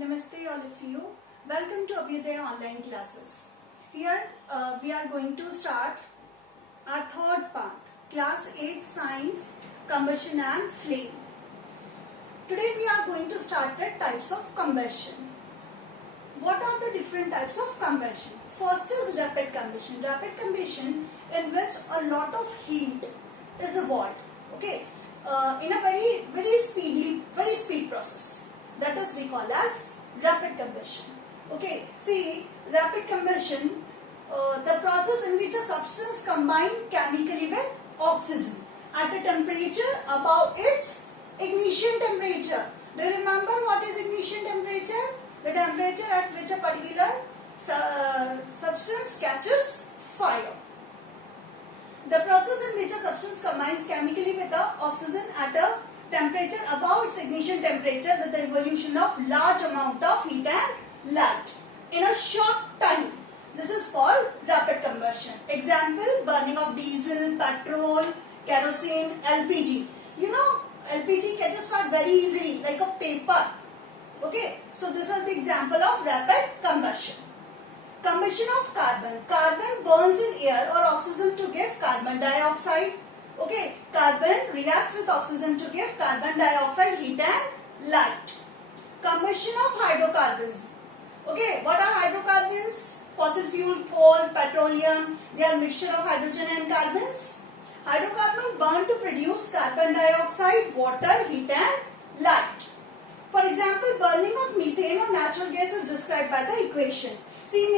Namaste all of you. Welcome to Abhyudaya online classes. Here we are going to start our third part, class 8 science, combustion and flame. Today we are going to start the types of combustion. What are the different types of combustion? First is rapid combustion. Rapid combustion in which a lot of heat is evolved. Okay, in a very speed process. That is we call as rapid combustion. Okay, see, rapid combustion, the process in which a substance combines chemically with oxygen at a temperature above its ignition temperature. Do you remember what is ignition temperature? The temperature at which a particular substance catches fire. The process in which a substance combines chemically with the oxygen at a temperature above its ignition temperature with the evolution of large amount of heat and light in a short time. This is called rapid combustion. Example, burning of diesel, petrol, kerosene, LPG. You know, LPG catches fire very easily like a paper. Okay, so this is the example of rapid combustion. Combustion of carbon. Carbon burns in air or oxygen to give carbon dioxide. Okay, carbon reacts with oxygen to give carbon dioxide, heat and light. Combustion of hydrocarbons. Okay, what are hydrocarbons? Fossil fuel, coal, petroleum. They are mixture of hydrogen and carbons. Hydrocarbon burn to produce carbon dioxide, water, heat and light. For example, burning of methane or natural gas is described by the equation. See,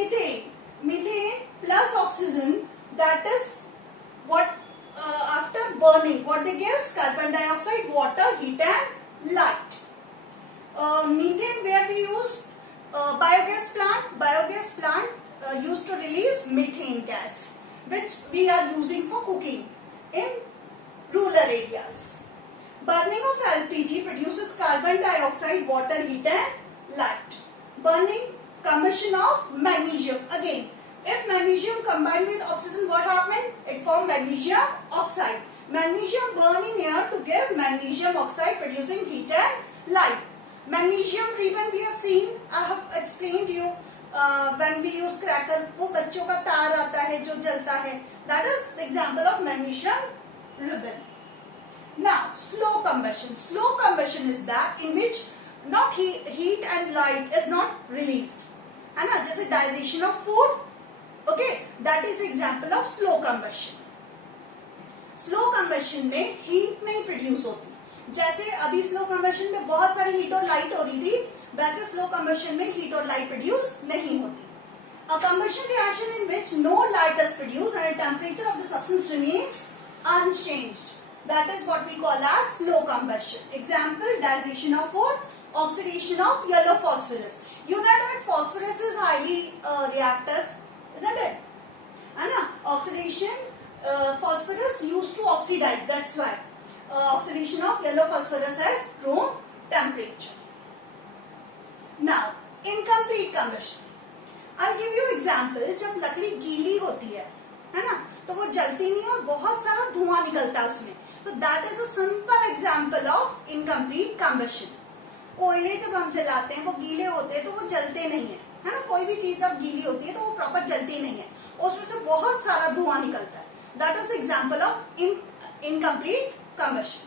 methane plus oxygen, that is what after burning, what they give? Carbon dioxide, water, heat and light. Methane, where we use biogas plant used to release methane gas, which we are using for cooking in rural areas. Burning of LPG produces carbon dioxide, water, heat and light. Burning, combustion of magnesium. Again, if magnesium combined with oxygen, what happened? It formed magnesium oxide. Magnesium burn in air to give magnesium oxide, producing heat and light. Magnesium ribbon we have seen. I have explained you when we use cracker. वो बच्चों का तार आता है जो जलता है. That is the example of magnesium ribbon. Now, slow combustion. Slow combustion is that in which not heat and light is not released. है ना, जैसे digestion of food. Okay, that is example of slow combustion. Slow combustion में heat नहीं produce होती. जैसे अभी slow combustion में बहुत सारी heat और light हो रही थी, वैसे slow combustion में heat और light produce नहीं होती. A combustion reaction in which no light is produced and the temperature of the substance remains unchanged. That is what we call as slow combustion. Example, digestion of food, oxidation of yellow phosphorus. You know that phosphorus is highly reactive, isn't it? And oxidation, phosphorus used to oxidize. That's why oxidation of yellow phosphorus has room temperature. Now, incomplete combustion. I'll give you example. जब लकड़ी गीली होती है ना, तो वो जलती नहीं और बहुत सारा धुआं निकलता है उसमें. तो that is a simple example of incomplete combustion. कोयले जब हम जलाते हैं वो गीले होते हैं तो वो जलते नहीं है ना. कोई भी चीज जब गीली होती है तो वो प्रॉपर जलती नहीं है, उसमें से बहुत सारा धुआं निकलता है. That is the example of incomplete combustion.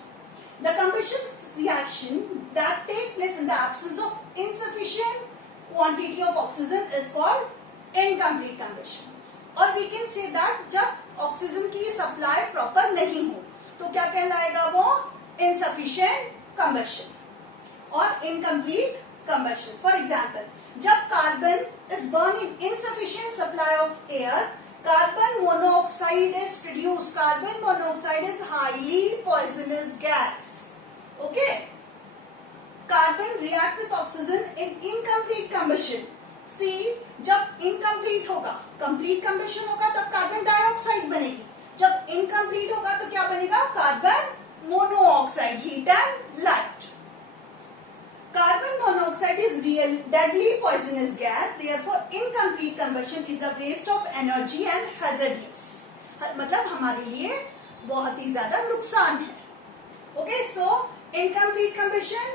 The combustion reaction that take place in the absence of insufficient quantity of oxygen is called incomplete combustion. और we can say that जब ऑक्सीजन की सप्लाई प्रॉपर नहीं हो तो क्या कहलाएगा वो? insufficient combustion or incomplete combustion. For example, जब carbon is burned in insufficient supply of air, carbon monoxide is produced. Carbon monoxide is highly poisonous gas. Okay? Carbon react with oxygen in incomplete combustion. See, जब incomplete होगा, complete combustion होगा तब carbon dioxide बनेगी. जब incomplete होगा तो क्या बनेगा? Carbon monoxide, heat and light. Carbon monoxide is real deadly poisonous gas. Therefore, incomplete combustion is a waste of energy and hazardous. मतलब हमारे लिए बहुत ही ज्यादा नुकसान है. Okay, so incomplete combustion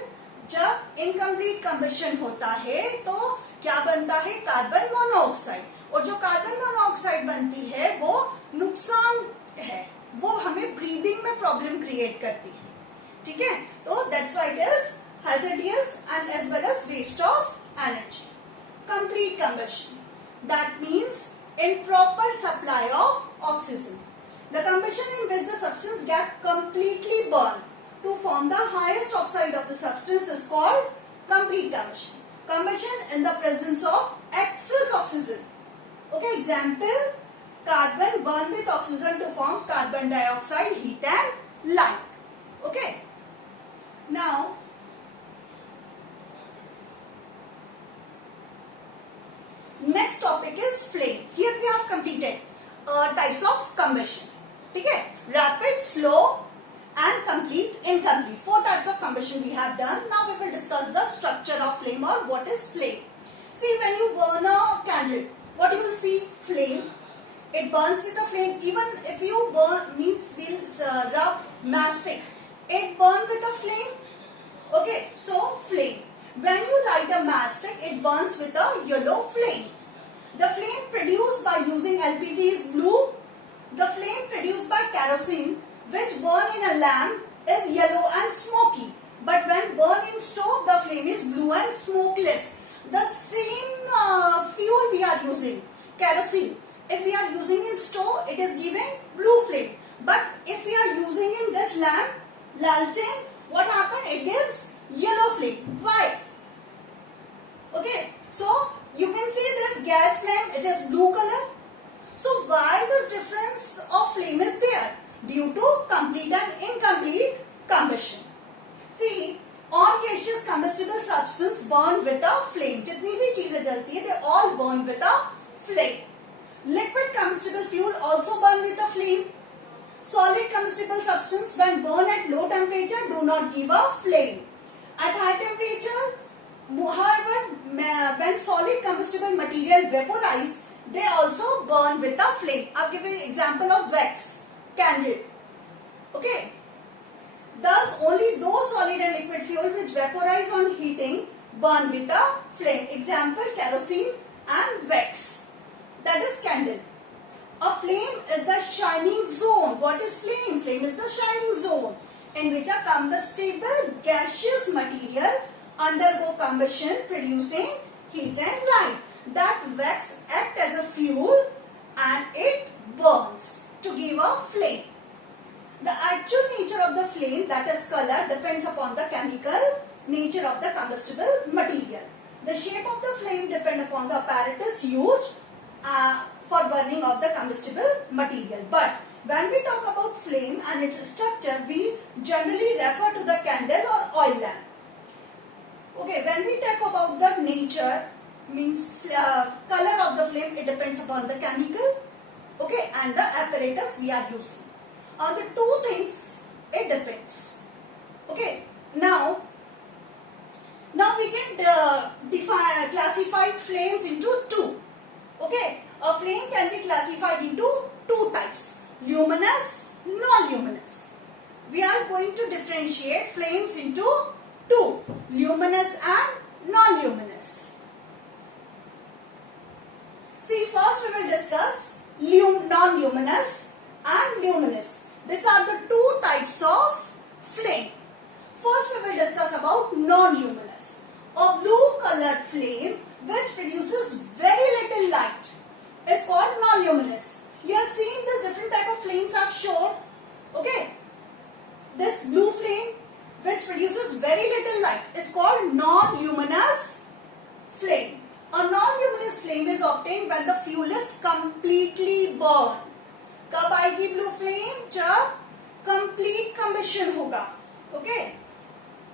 जब इनकम्प्लीट कंबशन होता है तो क्या बनता है, कार्बन मोनोऑक्साइड, और जो कार्बन मोनोऑक्साइड बनती है वो नुकसान है, वो हमें ब्रीदिंग में प्रॉब्लम क्रिएट करती है, ठीक है। तो that's why it is hazardous and as well as waste of energy. Complete combustion, that means improper supply of oxygen. The combustion in which the substance get completely burned to form the highest oxide of the substance is called complete combustion. Combustion in the presence of excess oxygen. Okay, example, carbon burn with oxygen to form carbon dioxide, heat and light. Okay, now next topic is flame. Here we have completed types of combustion. ठीक है, rapid, slow and complete, incomplete. 4 types of combustion we have done. Now we will discuss the structure of flame or what is flame. See, when you burn a candle, what you will see? Flame. It burns with a flame. Even if you burn, means we'll rub matchstick, it burns with a flame. Okay, so flame. When you light a matchstick, it burns with a yellow flame. The flame produced by using LPG is blue. The flame produced by kerosene, which burn in a lamp, is yellow and smoky. But when burned in stove, the flame is blue and smokeless. The same fuel we are using, kerosene. If we are using in stove, it is giving blue flame. But if we are using in this lamp, lantern, what happen? It gives yellow flame. Why? Okay, so you can see this gas flame, it is blue color. So why this difference of flame is there? Due to complete and incomplete combustion. See, all gaseous combustible substance burn with a flame. जितनी भी चीजें जलती है, they all burn with a flame. Liquid combustible fuel also burn with a flame. Solid combustible substance when burned at low temperature do not give a flame. At high temperature, however, when solid combustible material vaporize, they also burn with a flame. I'll give you an example of wax, candle. Okay. Thus, only those solid and liquid fuel which vaporize on heating burn with a flame. Example, kerosene and wax. That is candle. A flame is the shining zone. What is flame? Flame is the shining zone in which a combustible gaseous material undergo combustion producing heat and light. That wax act as a fuel and it burns to give a flame. The actual nature of the flame, that is color, depends upon the chemical nature of the combustible material. The shape of the flame depends upon the apparatus used for burning of the combustible material. But when we talk about flame and its structure, we generally refer to the candle or oil lamp. Okay, when we talk about the nature, means color of the flame, it depends upon the chemical, okay, and the apparatus we are using. The two things, it depends. Okay, now we can classify flames into two. Okay, a flame can be classified into two types: luminous, non-luminous. We are going to differentiate flames into two: luminous and non-luminous. See, first we will discuss non-luminous and luminous. These are the two types of flame. First we will discuss about non-luminous. A blue colored flame which produces very little light is called non-luminous. You have seen this different type of flames I have shown. Okay, this blue flame which produces very little light is called non-luminous flame. A non-luminous flame is obtained when the fuel is completely burned. कब आएगी blue flame? जब complete combustion होगा. Okay.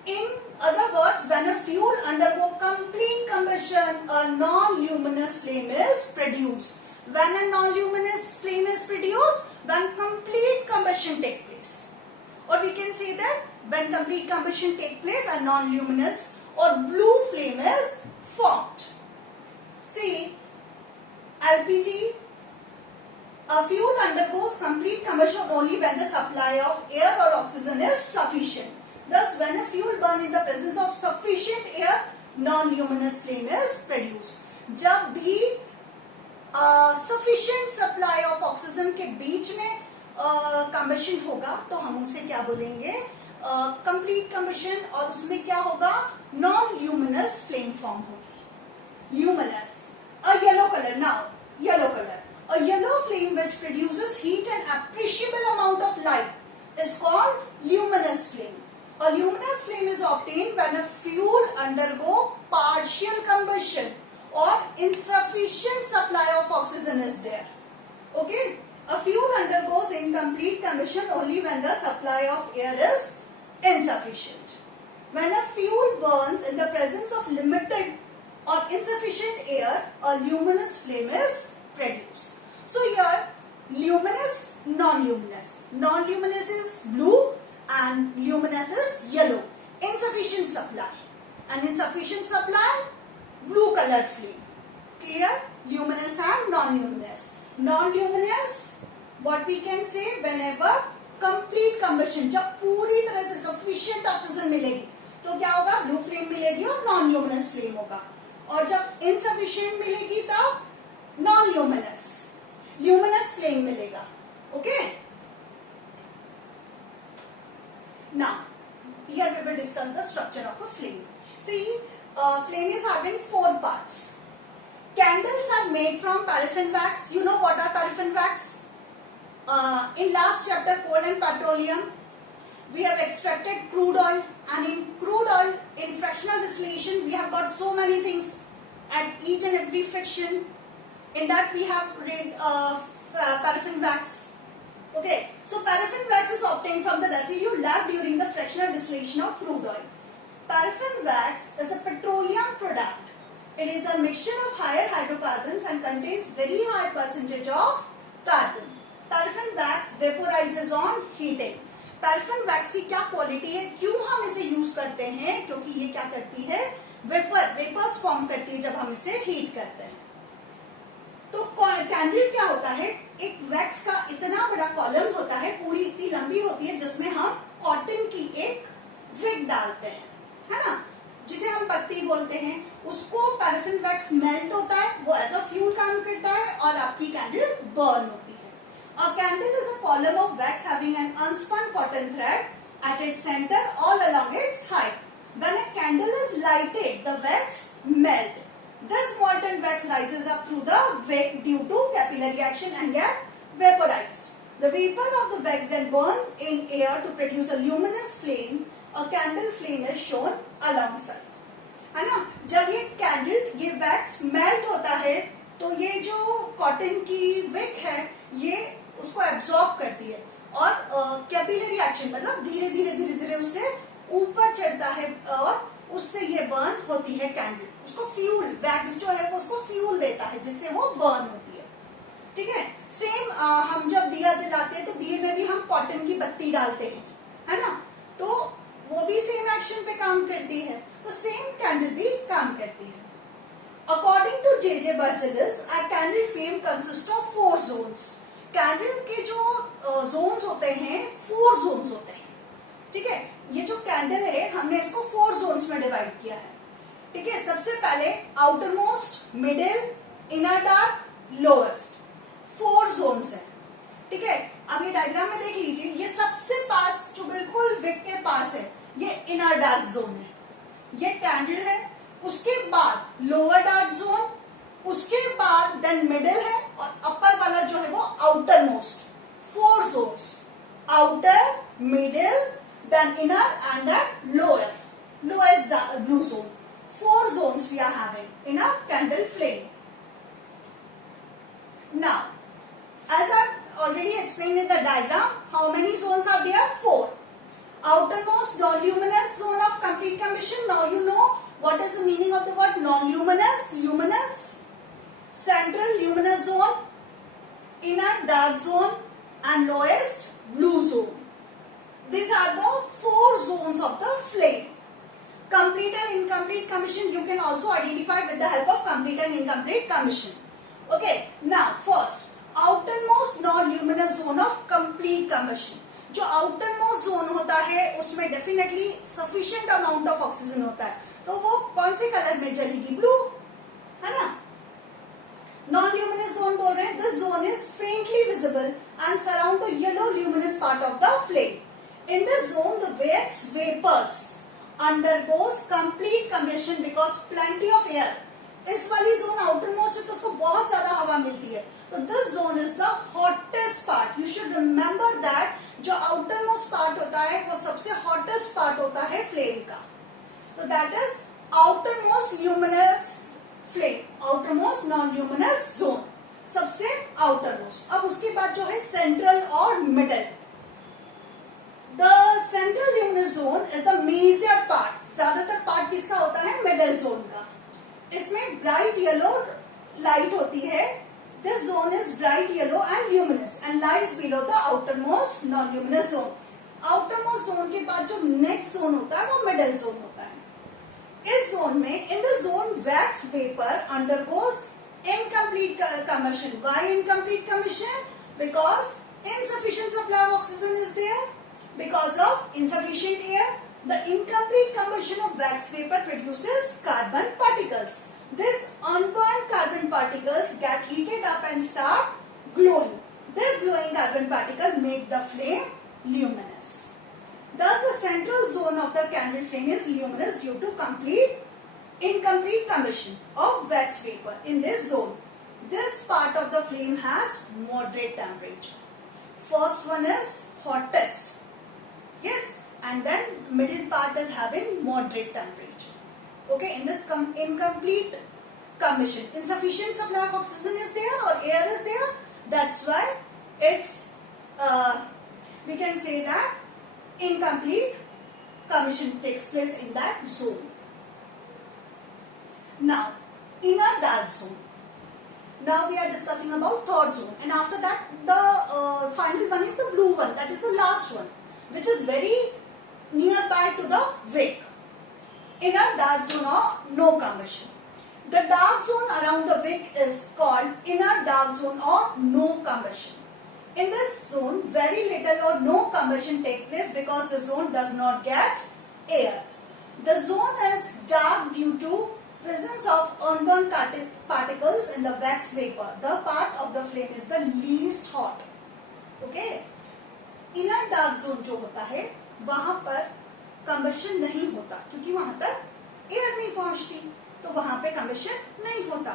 In other words, when a fuel undergo complete combustion, a non-luminous flame is produced. When a non-luminous flame is produced, when complete combustion takes place. Or we can say that when complete combustion takes place, a non-luminous or blue flame is formed. See, LPG, a fuel undergoes complete combustion only when the supply of air or oxygen is sufficient. Thus, when a fuel burn in the presence of sufficient air, non-luminous flame is produced. जब भी sufficient supply of oxygen के बीच में combustion होगा तो हम उसे क्या बोलेंगे, complete combustion, और उसमें क्या होगा, non-luminous flame form होगी. Luminous, a yellow color. Now, yellow color. A yellow flame which produces heat and appreciable amount of light is called luminous flame. A luminous flame is obtained when a fuel undergo partial combustion or insufficient supply of oxygen is there. Okay? A fuel undergoes incomplete combustion only when the supply of air is insufficient. When a fuel burns in the presence of limited or insufficient air, a luminous flame is produced. So here, luminous, non-luminous. Non-luminous is blue and luminous is yellow. Insufficient supply. And insufficient supply, blue colored flame. Clear? Luminous and non-luminous. Non-luminous, what we can say, whenever complete combustion, जब पूरी तरह से sufficient oxygen मिलेगी तो क्या होगा, blue flame मिलेगी और non-luminous flame होगा. और जब insufficient मिलेगी तब non-luminous, luminous flame मिलेगा. Okay? Now, here we will discuss the structure of a flame. See, flame is having 4 parts. Candles are made from paraffin wax. You know what are paraffin wax? In last chapter, coal and petroleum, we have extracted crude oil, and in crude oil, in fractional distillation, we have got so many things at each and every fraction. In that, we have read paraffin wax. Okay, so paraffin wax is obtained from the residue left during the fractional distillation of crude oil. Paraffin wax is a petroleum product. It is a mixture of higher hydrocarbons and contains very high percentage of carbon. Paraffin wax vaporizes on heating. Paraffin wax की क्या quality है, क्यों हम इसे use करते हैं, क्योंकि ये क्या करती है, वेपर्स फॉर्म करती है जब हम इसे हीट करते हैं. तो कैंडल क्या होता है, एक वैक्स का इतना बड़ा कॉलम होता है, पूरी इतनी लंबी होती है, जिसमें हम कॉटन की एक विक डालते हैं, है ना, जिसे हम पत्ती बोलते हैं. उसको पैराफिन वैक्स मेल्ट होता है, वो एज अ फ्यूल काम करता है और आपकी कैंडल बर्न होती है. A candle is a column of wax having an unspun cotton thread at its center all along its height. When a candle is lighted, the wax melt. This molten wax rises up through the wick due to capillary action and get vaporized. The vapor of the wax then burn in air to produce a luminous flame. A candle flame is shown alongside. है ना, जब ये candle, ये wax melt होता है तो ये जो कॉटन की विक है ये उसको एब्जॉर्ब करती है और कैपिलरी एक्शन मतलब धीरे धीरे उससे ऊपर चढ़ता है और उससे ये बर्न होती है कैंडल. उसको फ्यूल, वैक्स जो है वो उसको फ्यूल देता है जिससे वो बर्न होती है. ठीक है, सेम हम जब दिया जलाते हैं तो दिए में भी हम कॉटन की बत्ती डालते हैं, है ना, तो वो भी सेम एक्शन पे काम करती है, तो सेम कैंडल भी काम करती है. According to J.J. Berzelius, a candle flame consists of 4 zones. Candle के जो जोन्स होते हैं 4 जोन्स होते हैं. ठीक है, ये जो कैंडल है हमने इसको 4 जोन्स में डिवाइड किया है. ठीक है, सबसे पहले outermost, middle, inner dark, lowest, 4 zones है. ठीक है, अब ये डायग्राम में देख लीजिए, ये सबसे पास जो बिल्कुल विक के पास है ये इनर डार्क जोन है, ये कैंडल है. उसके बाद लोअर डार्क जोन, उसके बाद देन मिडिल है और अपर वाला जो है वो outermost. 4 zones, outer, middle, then inner and then lower, lowest blue zone. 4 zones we are having in a candle flame. Now, as I've already explained in the diagram, how many zones are there? 4. Outermost non-luminous zone of complete combustion. Now you know what is the meaning of the word non-luminous. Luminous. Central luminous zone, inner dark zone, and lowest blue zone. These are the 4 zones of the flame. Complete and incomplete combustion you can also identify with the help of complete and incomplete combustion. Okay, now first outermost non-luminous zone of complete combustion. जो outer most zone होता है उसमें definitely sufficient amount of oxygen होता है, तो वो कौन से कलर में जलेगी? ब्लू, है ना। नॉन ल्यूमिनस जोन बोल रहे हैं, this zone is faintly visible and surround the yellow luminous part of the flame. In this zone the wax vapours undergoes complete combustion because plenty of air. इस वाली zone outer most है तो उसको बहुत ज्यादा हवा मिलती है, तो this zone is the hottest part. You should remember that जो आउटर मोस्ट पार्ट होता है वो सबसे हॉटेस्ट पार्ट होता है फ्लेम का, तो that is outermost luminous flame, outermost non luminous zone, सबसे आउटर मोस्ट। अब उसके बाद जो है सेंट्रल और middle. The central luminous zone is the major part, ज्यादातर पार्ट किसका होता है? मिडल जोन का। इसमें ब्राइट येलो लाइट होती है। This zone is bright yellow and luminous and lies below the outer most non luminous zone. Outer most zone के बाद जो नेक्स्ट जोन होता है वो मिडल जोन होता है। इस जोन में, in the zone wax vapour undergoes incomplete combustion. Why incomplete combustion? Because insufficient supply of oxygen is there, because of insufficient air. The incomplete combustion of wax vapor produces carbon particles. These unburned carbon particles get heated up and start glowing. This glowing carbon particle make the flame luminous. Thus, the central zone of the candle flame is luminous due to incomplete combustion of wax vapor. In this zone, this part of the flame has moderate temperature. First one is hottest, yes, and then middle part is having moderate temperature. Okay, in this incomplete combustion, insufficient supply of oxygen is there or air is there. That's why it's we can say that incomplete combustion takes place in that zone. Now, inner dark zone. Now we are discussing about third zone, and after that the final one is the blue one, that is the last one, which is very nearby to the wick. Inner dark zone or no combustion. The dark zone around the wick is called inner dark zone or no combustion. In this zone, very little or no combustion takes place because the zone does not get air. The zone is dark due to presence of unburned particles in the wax vapor. The part of the flame is the least hot. Okay? Inner dark zone जो होता है वहां पर combustion नहीं होता क्योंकि वहां तक एयर नहीं पहुंचती, तो वहां पे combustion नहीं होता,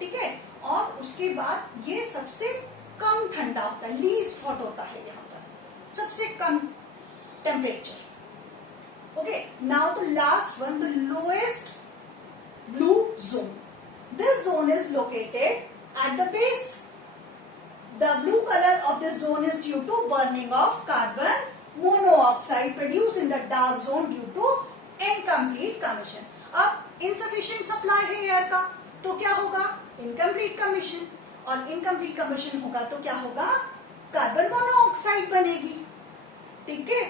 ठीक है। और उसके बाद ये सबसे कम ठंडा होता है, least hot होता है, यहाँ पर सबसे कम temperature. Okay, now the last one, the lowest blue zone. This zone is located at the base. The blue color of this zone is due to burning of carbon monoxide produced in the dark zone due to incomplete combustion. अब insufficient supply है air का, तो क्या होगा? Incomplete combustion, और incomplete combustion होगा तो क्या होगा? कार्बन मोनोऑक्साइड बनेगी, ठीक है।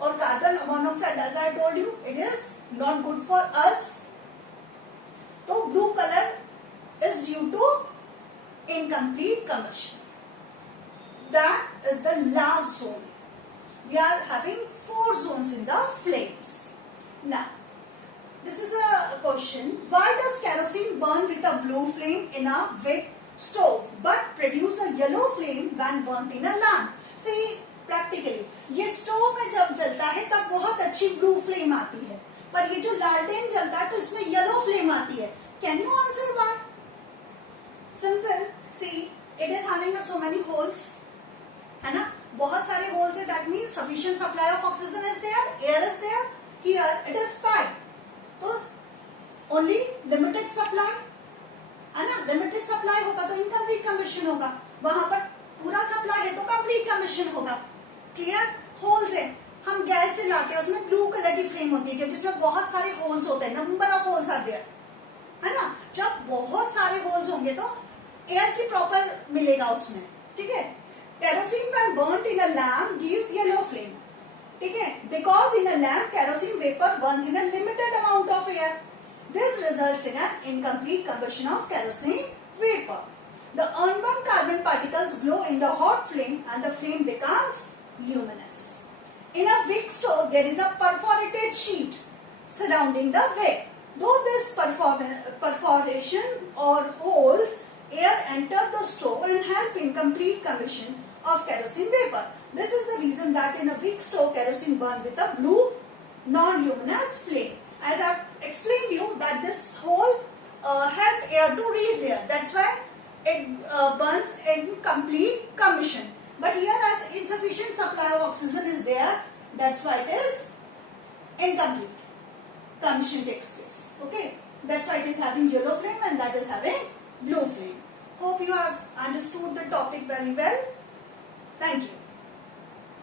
और carbon monoxide, as I told you, it is not good for us. तो blue color is due to incomplete combustion. That is the last zone. We are having 4 zones in the flames. Now, this is a question. Why does kerosene burn with a blue flame in a wick stove but produce a yellow flame when burnt in a lamp? See, practically, ये stove में जब जलता है तब बहुत अच्छी blue flame आती है, पर ये जो लालटेन जलता है तो इसमें येलो फ्लेम आती है. Can you answer why? Simple. See, it is having so many holes, है ना, बहुत सारे होल्स है. That means sufficient supply of oxygen is there, air is there. Here it is pipe, तो ओनली लिमिटेड सप्लाई, है ना. Limited supply होगा तो इनकम्प्लीट कम्बशन होगा, वहां पर पूरा सप्लाई है तो कंप्लीट कम्बशन होगा. क्लियर? होल्स है, हम गैस से लाते हैं, उसमें ब्लू कलर की फ्लेम होती है क्योंकि उसमें बहुत सारे होल्स होते हैं. Number of holes are there, है ना. जब बहुत सारे होल्स होंगे तो एयर की प्रॉपर मिलेगा उसमें, ठीक है. Kerosene when burned in a lamp gives yellow flame, ठीक है, because in a lamp kerosene vapour Burns in a limited amount of air. This results in an incomplete combustion of kerosene vapor. The unburned carbon particles glow in the hot flame and the flame becomes luminous. In a wick stove, there is a perforated sheet surrounding the wick. Though this perforation or holes, air enter the stove and help in complete combustion of kerosene vapor. This is the reason that in a wick stove, kerosene burn with a blue non-luminous flame. As I have explained you that this hole help air to reach there. That's why it burns in complete combustion. But here as insufficient supply of oxygen is there, that's why it is incomplete. Combustion takes place. Okay. That's why it is having yellow flame and that is having blue flame. Hope you have understood the topic very well. Thank you.